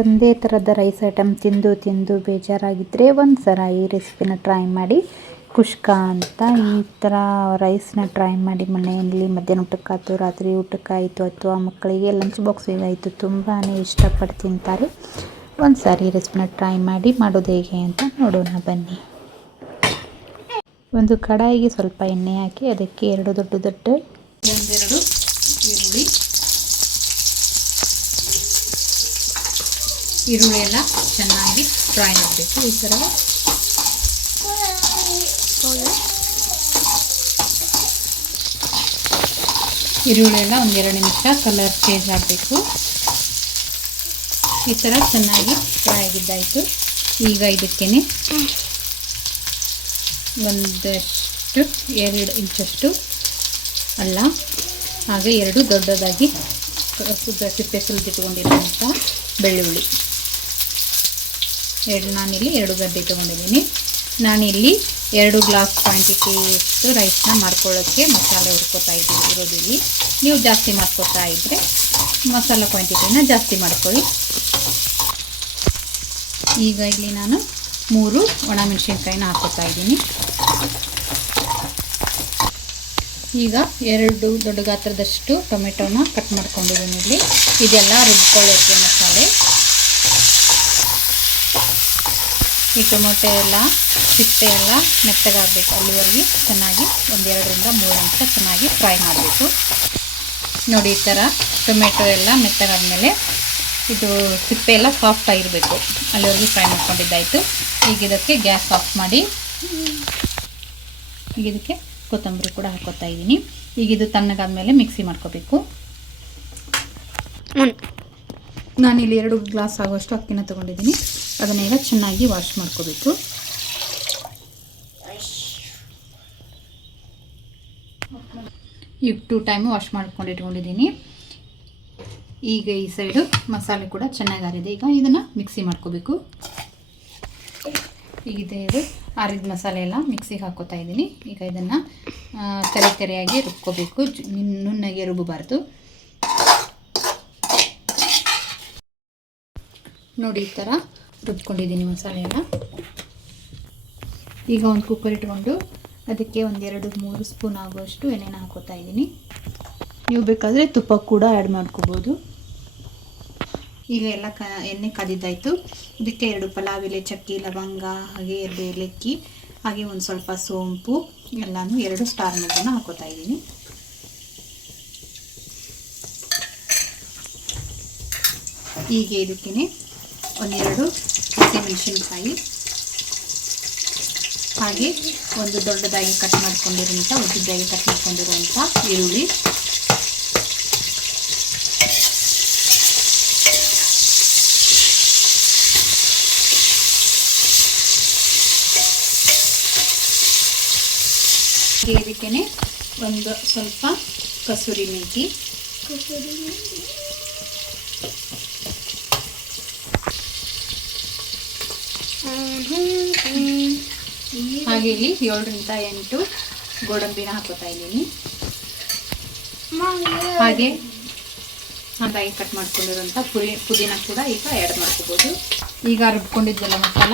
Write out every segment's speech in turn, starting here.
ಒಂದೇ ಥರದ rice item ತಿಂದು ಬೇಜಾರಾಗಿದ್ದರೆ ಒಂದು ಸಲ ಈ ರೆಸಿಪಿನ ಟ್ರೈ ಮಾಡಿ. ಕುಷ್ಕ ಅಂತ ಈ ಥರ ರೈಸ್ನ ಟ್ರೈ ಮಾಡಿ ಮನೆಯಲ್ಲಿ ಮಧ್ಯಾಹ್ನ ಊಟಕ್ಕಾಯ್ತು, ರಾತ್ರಿ ಊಟಕ್ಕಾಯಿತು ಅಥವಾ ಮಕ್ಕಳಿಗೆ ಲಂಚ್ ಬಾಕ್ಸಿಗೆ ಆಯಿತು, ತುಂಬಾ ಇಷ್ಟಪಟ್ಟು ತಿಂತಾರೆ. ಒಂದು ಸಾರಿ ಈ ರೆಸಿಪಿನ ಟ್ರೈ ಮಾಡಿ. ಮಾಡೋದು ಹೇಗೆ ಅಂತ ನೋಡೋಣ ಬನ್ನಿ. ಒಂದು ಕಡಾಯಿಗೆ ಸ್ವಲ್ಪ ಎಣ್ಣೆ ಹಾಕಿ ಅದಕ್ಕೆ ಒಂದೆರಡು ಈರುಳ್ಳಿ ಎಲ್ಲ ಚೆನ್ನಾಗಿ ಫ್ರೈ ಮಾಡಬೇಕು. ಈ ಥರ ಈರುಳ್ಳಿ ಎಲ್ಲ 1-2 ನಿಮಿಷ ಕಲರ್ ಚೇಂಜ್ ಆಗಬೇಕು. ಈ ಥರ ಚೆನ್ನಾಗಿ ಫ್ರೈ ಆಗಿದ್ದಾಯಿತು. ಈಗ ಇದಕ್ಕೆ ಒಂದಷ್ಟು 2 ಇಂಚಷ್ಟು ಅಲ್ಲ, ಹಾಗೆ 2 ದೊಡ್ಡದಾಗಿ ಸಿಪ್ಪೆ ಸುಲಿದಿಟ್ಕೊಂಡಿರುವಂಥ ಬೆಳ್ಳುಳ್ಳಿ, ನಾನಿಲ್ಲಿ 2 ಗಡ್ಡೆ ಇಟ್ಕೊಂಡಿದ್ದೀನಿ. ನಾನಿಲ್ಲಿ 2 ಗ್ಲಾಸ್ ಕ್ವಾಂಟಿಟಿಯಷ್ಟು ರೈಸ್ನ ಮಾಡ್ಕೊಳ್ಳೋಕ್ಕೆ ಮಸಾಲೆ ಹುಡ್ಕೋತಾ ಇರೋದಿಲ್ಲಿ. ನೀವು ಜಾಸ್ತಿ ಮಾಡ್ಕೋತಾ ಇದ್ದರೆ ಮಸಾಲೆ ಕ್ವಾಂಟಿಟಿನ ಜಾಸ್ತಿ ಮಾಡ್ಕೊಳ್ಳಿ. ಈಗ ಇಲ್ಲಿ ನಾನು 3 ಒಣಮೆಣಸಿನ್ಕಾಯಿನ ಹಾಕೋತಾ ಇದ್ದೀನಿ. ಈಗ 2 ದೊಡ್ಡ ಗಾತ್ರದಷ್ಟು ಟೊಮೆಟೊನ ಕಟ್ ಮಾಡ್ಕೊಂಡಿದ್ದೀನಿ ಇಲ್ಲಿ. ಇದೆಲ್ಲ ರುಬ್ಕೊಳ್ಳೋಕ್ಕೆ ಮಸಾಲೆ. ಈ ಟೊಮೆಟೊ ಎಲ್ಲ ಸಿಪ್ಪೆ ಎಲ್ಲ ಮೆತ್ತಗಾಗಬೇಕು, ಅಲ್ಲಿವರೆಗೆ ಚೆನ್ನಾಗಿ 1-2ರಿಂದ 3 ನಿಮಿಷ ಚೆನ್ನಾಗಿ ಫ್ರೈ ಮಾಡಬೇಕು. ನೋಡಿ, ಈ ಥರ ಟೊಮೆಟೊ ಎಲ್ಲ ಮೆತ್ತಗಾದ್ಮೇಲೆ ಇದು ಸಿಪ್ಪೆ ಎಲ್ಲ ಸಾಫ್ಟ್ ಆಗಿರಬೇಕು, ಅಲ್ಲಿವರೆಗೆ ಫ್ರೈ ಮಾಡ್ಕೊಂಡಿದ್ದಾಯಿತು. ಈಗ ಇದಕ್ಕೆ ಗ್ಯಾಸ್ ಆಫ್ ಮಾಡಿ ಈಗ ಇದಕ್ಕೆ ಕೊತ್ತಂಬರಿ ಕೂಡ ಹಾಕೋತಾ ಇದ್ದೀನಿ. ಈಗ ಇದು ತಣ್ಣಗಾದ್ಮೇಲೆ ಮಿಕ್ಸಿ ಮಾಡ್ಕೋಬೇಕು. ನಾನಿಲ್ಲಿ 2 ಗ್ಲಾಸ್ ಆಗುವಷ್ಟು ಅಕ್ಕಿನ ತೊಗೊಂಡಿದ್ದೀನಿ. ಅದನ್ನೆಲ್ಲ ಚೆನ್ನಾಗಿ ವಾಶ್ ಮಾಡ್ಕೋಬೇಕು. ಈಗ 2 ಟೈಮು ವಾಶ್ ಮಾಡ್ಕೊಂಡಿಟ್ಕೊಂಡಿದ್ದೀನಿ. ಈಗ ಈ ಸೈಡು ಮಸಾಲೆ ಕೂಡ ಚೆನ್ನಾಗಿ ಆರಿದೆ. ಈಗ ಇದನ್ನು ಮಿಕ್ಸಿ ಮಾಡ್ಕೋಬೇಕು. ಈಗ ಇದು ಆರಿದ ಮಸಾಲೆ ಎಲ್ಲ ಮಿಕ್ಸಿಗೆ ಹಾಕೋತಾ ಇದ್ದೀನಿ. ಈಗ ಇದನ್ನು ತೆರೆಯಾಗಿ ರುಬ್ಕೋಬೇಕು, ನುಣ್ಣಗೆ ರುಬ್ಬಬಾರ್ದು. ನೋಡಿ, ಈ ಥರ ರುಬ್ಕೊಂಡಿದ್ದೀನಿ ಮಸಾಲೆ ಎಲ್ಲ. ಈಗ ಒಂದು ಕುಕ್ಕರ್ ಇಟ್ಕೊಂಡು ಅದಕ್ಕೆ 1-2-3 ಸ್ಪೂನ್ ಆಗುವಷ್ಟು ಎಣ್ಣೆನ ಹಾಕೋತಾ ಇದ್ದೀನಿ. ನೀವು ಬೇಕಾದರೆ ತುಪ್ಪ ಕೂಡ ಆ್ಯಡ್ ಮಾಡ್ಕೋಬೋದು. ಈಗ ಎಲ್ಲ ಎಣ್ಣೆ ಕಾದಿದ್ದಾಯಿತು. ಇದಕ್ಕೆ 2 ಪಲಾವ್ ಎಲೆ, ಚಕ್ಕೆ, ಲವಂಗ, ಹಾಗೆ 2 ಏಲಕ್ಕಿ, ಹಾಗೆ ಒಂದು ಸ್ವಲ್ಪ ಸೋಂಪು ಎಲ್ಲನೂ 2 ಸ್ಟಾರ್ ಮೆಣಸನ್ನ ಹಾಕೋತಾ ಇದ್ದೀನಿ. ಈಗ ಇದಕ್ಕೆ 1-2 ಹಸಿಮೆಣಸಿನ್ಕಾಯಿ, ಹಾಗೆ ಒಂದು ದೊಡ್ಡದಾಗಿ ಕಟ್ ಮಾಡ್ಕೊಂಡಿರುವಂಥ ಉದ್ದುದಾಗಿ ಕಟ್ ಮಾಡ್ಕೊಂಡಿರುವಂಥ ಈರುಳ್ಳಿ, ಇದಕ್ಕೆ ಒಂದು ಸ್ವಲ್ಪ ಕಸೂರಿ ಮೆಂತಿ, ಹಾಗೆ ಇಲ್ಲಿ 7-8 ಗೋಡಂಬಿನ ಹಾಕೋತಾ ಇದ್ದೀನಿ. ಹಾಗೆ ಹಾಗಾಗಿ ಕಟ್ ಮಾಡ್ಕೊಂಡಿರೋಂಥ ಪುದೀನ ಕೂಡ ಈಗ ಆ್ಯಡ್ ಮಾಡ್ಕೋಬೋದು. ಈಗ ರುಬ್ಕೊಂಡಿದ್ದೆಲ್ಲ ಮಸಾಲ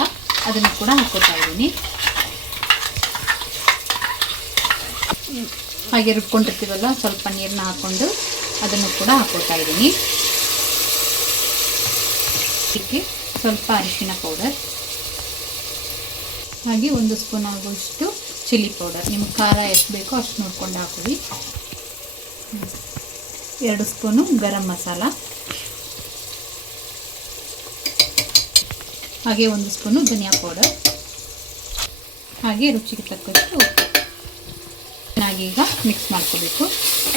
ಅದನ್ನು ಕೂಡ ಹಾಕೋತಾ ಇದ್ದೀನಿ. ಹಾಗೆ ರುಬ್ಕೊಂಡಿರ್ತೀವಲ್ಲ, ಸ್ವಲ್ಪ ನೀರನ್ನ ಹಾಕ್ಕೊಂಡು ಅದನ್ನು ಕೂಡ ಹಾಕೋತಾ ಇದ್ದೀನಿ. ಇದಕ್ಕೆ ಸ್ವಲ್ಪ ಅರಿಶಿನ ಪೌಡರ್, ಹಾಗೆ 1 ಸ್ಪೂನ್ ಆಗುವಷ್ಟು ಚಿಲ್ಲಿ ಪೌಡರ್. ನಿಮಗೆ ಖಾರ ಎಷ್ಟು ಬೇಕೋ ಅಷ್ಟು ನೋಡ್ಕೊಂಡು ಹಾಕೊಳ್ಳಿ. 2 ಸ್ಪೂನು ಗರಂ ಮಸಾಲ, ಹಾಗೆ 1 ಸ್ಪೂನು ಧನಿಯಾ ಪೌಡರ್, ಹಾಗೆ ರುಚಿಗೆ ತಕ್ಕಷ್ಟು ಉಪ್ಪು. ಚೆನ್ನಾಗಿ ಈಗ ಮಿಕ್ಸ್ ಮಾಡ್ಕೋಬೇಕು.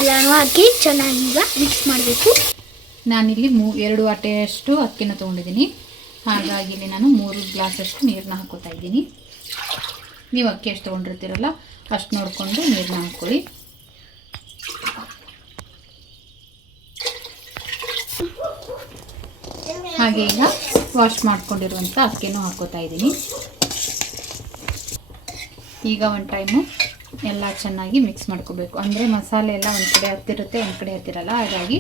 ಎಲ್ಲನೂ ಹಾಕಿ ಚೆನ್ನಾಗಿ ಈಗ ಮಿಕ್ಸ್ ಮಾಡಬೇಕು. ನಾನಿಲ್ಲಿ 2 ವಾಟೆಯಷ್ಟು ಅಕ್ಕಿನ ತೊಗೊಂಡಿದ್ದೀನಿ. ಹಾಗಾಗಿ ಇಲ್ಲಿ ನಾನು 3 ಗ್ಲಾಸಷ್ಟು ನೀರನ್ನ ಹಾಕೋತಾ ಇದ್ದೀನಿ. ನೀವು ಅಕ್ಕಿ ಎಷ್ಟು ತೊಗೊಂಡಿರ್ತೀರಲ್ಲ ಅಷ್ಟು ನೋಡಿಕೊಂಡು ನೀರನ್ನ ಹಾಕ್ಕೊಳ್ಳಿ. ಹಾಗೆ ಈಗ ವಾಶ್ ಮಾಡ್ಕೊಂಡಿರುವಂಥ ಅಕ್ಕಿನೂ ಹಾಕೋತಾ ಇದ್ದೀನಿ. ಈಗ ಒಂದು ಟೈಮು ಎಲ್ಲ ಚೆನ್ನಾಗಿ ಮಿಕ್ಸ್ ಮಾಡ್ಕೋಬೇಕು. ಅಂದರೆ ಮಸಾಲೆ ಎಲ್ಲ ಒಂದು ಕಡೆ ಹತ್ತಿರುತ್ತೆ, ಒಂದು ಕಡೆ ಹತ್ತಿರಲ್ಲ. ಹಾಗಾಗಿ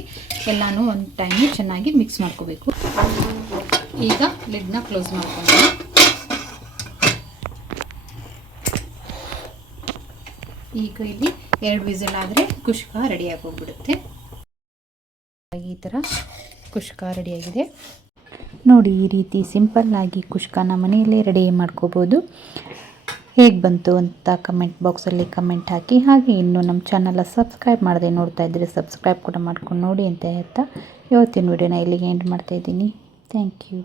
ಎಲ್ಲನೂ ಒಂದು ಟೈಮು ಚೆನ್ನಾಗಿ ಮಿಕ್ಸ್ ಮಾಡ್ಕೋಬೇಕು. ಈಗ ಲಿಡ್ನ ಕ್ಲೋಸ್ ಮಾಡ್ಕೊಂಡು ಈಗ ಇಲ್ಲಿ 2 ವಿಸಿಲ್ ಆದರೆ ಕುಷ್ಕ ರೆಡಿಯಾಗಿ ಹೋಗ್ಬಿಡುತ್ತೆ. ಈ ಥರ ಕುಷ್ಕ ರೆಡಿಯಾಗಿದೆ ನೋಡಿ. ಈ ರೀತಿ ಸಿಂಪಲ್ಲಾಗಿ ಕುಷ್ಕನ ಮನೆಯಲ್ಲೇ ರೆಡಿ ಮಾಡ್ಕೋಬೋದು. ಹೇಗೆ ಬಂತು ಅಂತ ಕಮೆಂಟ್ ಬಾಕ್ಸಲ್ಲಿ ಕಮೆಂಟ್ ಹಾಕಿ. ಹಾಗೆ ಇನ್ನೂ ನಮ್ಮ ಚಾನಲ್ ಸಬ್ಸ್ಕ್ರೈಬ್ ಮಾಡದೆ ನೋಡ್ತಾ ಇದ್ದರೆ ಸಬ್ಸ್ಕ್ರೈಬ್ ಕೂಡ ಮಾಡ್ಕೊಂಡು ನೋಡಿ ಅಂತ ಹೇಳ್ತಾ ಇವತ್ತಿನ ವಿಡಿಯೋನ ಇಲ್ಲಿಗೆ ಎಂಡ್ ಮಾಡ್ತಾಯಿದ್ದೀನಿ. Thank you.